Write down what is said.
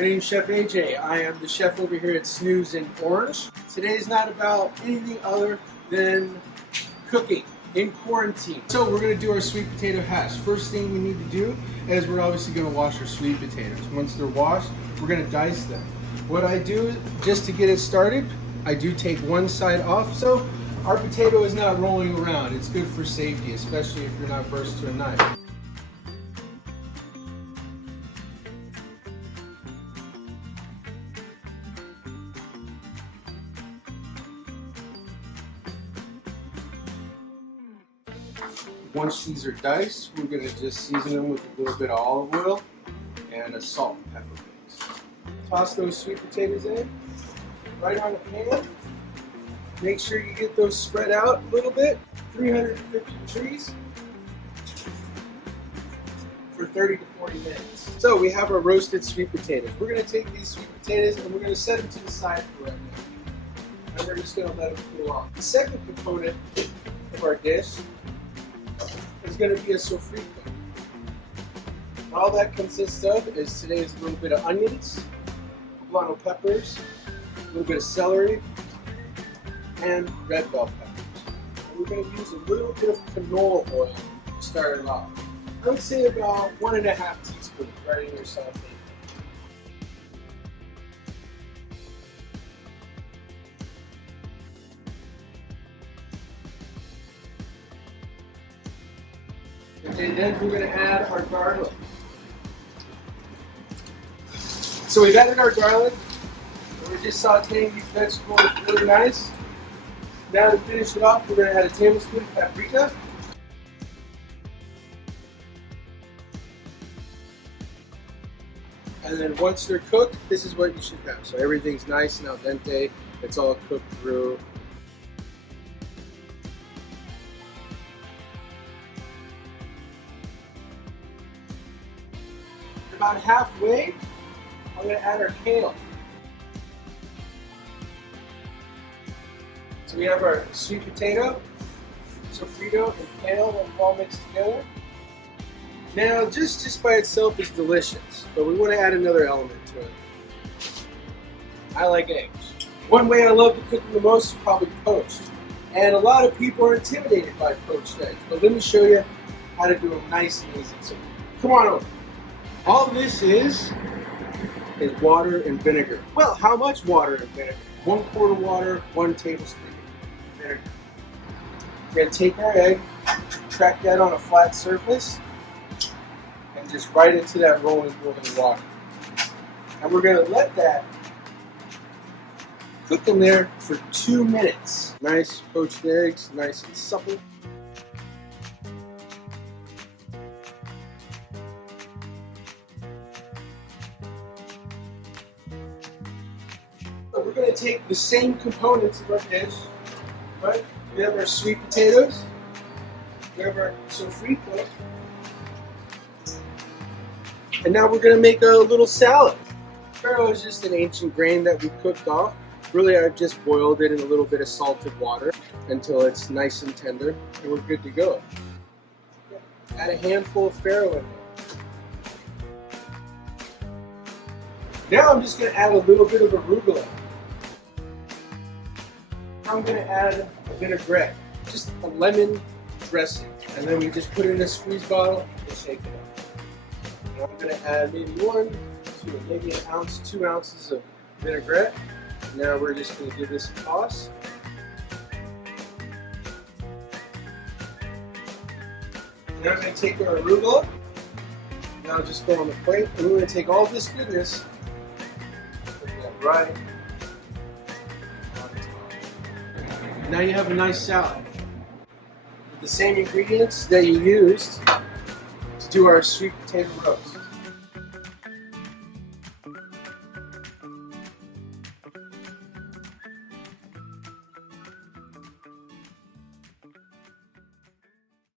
My name is Chef AJ. I am the chef over here at Snooze of Orange. Today is not about anything other than cooking in quarantine. So we're going to do our sweet potato hash. First thing we need to do is we're obviously going to wash our sweet potatoes. Once they're washed, we're going to dice them. What I do, just to get it started, I do take one side off so our potato is not rolling around. It's good for safety, especially if you're not versed to a knife. Once these are diced, we're going to just season them with a little bit of olive oil and a salt and pepper mix. Toss those sweet potatoes in, right on the pan. Make sure you get those spread out a little bit, 350 degrees for 30 to 40 minutes. So we have our roasted sweet potatoes. We're going to take these sweet potatoes and we're going to set them to the side for right now. And we're just going to let them cool off. The second component of our dish is going to be a sofrito. All that consists of is today is a little bit of onions, poblano peppers, a little bit of celery, and red bell peppers. And we're going to use a little bit of canola oil to start it off. I would say about 1.5 teaspoons right in your saute. Okay, then we're going to add our garlic. So we've added our garlic. We're just sauteing these vegetables really nice. Now to finish it off, we're going to add a tablespoon of paprika. And then once they're cooked, this is what you should have. So everything's nice and al dente. It's all cooked through. About halfway, I'm going to add our kale. So we have our sweet potato, sofrito, and kale that we've all mixed together. Now, just by itself is delicious, but we want to add another element to it. I like eggs. One way I love to cook them the most is probably poached. And a lot of people are intimidated by poached eggs, but let me show you how to do them nice and easy. So come on over. All this is water and vinegar. Well, how much water and vinegar? 1/4 water, 1 tablespoon vinegar. We're going to take our egg, crack that on a flat surface, and just right into that rolling water. And we're going to let that cook in there for 2 minutes. Nice poached eggs, nice and supple. So we're going to take the same components of our dish, right? We have our sweet potatoes, we have our sofrito, and now we're going to make a little salad. Farro is just an ancient grain that we've cooked off. Really, I've just boiled it in a little bit of salted water until it's nice and tender, and we're good to go. Add a handful of farro in there. Now I'm just going to add a little bit of arugula. I'm going to add a vinaigrette, just a lemon dressing, and then we just put it in a squeeze bottle and shake it up. And I'm going to add maybe 2 ounces of vinaigrette. Now we're just going to give this a toss. Now I'm going to take our arugula. Now just go on the plate, and we're going to take all this goodness, put that right. Now you have a nice salad with the same ingredients that you used to do our sweet potato roast.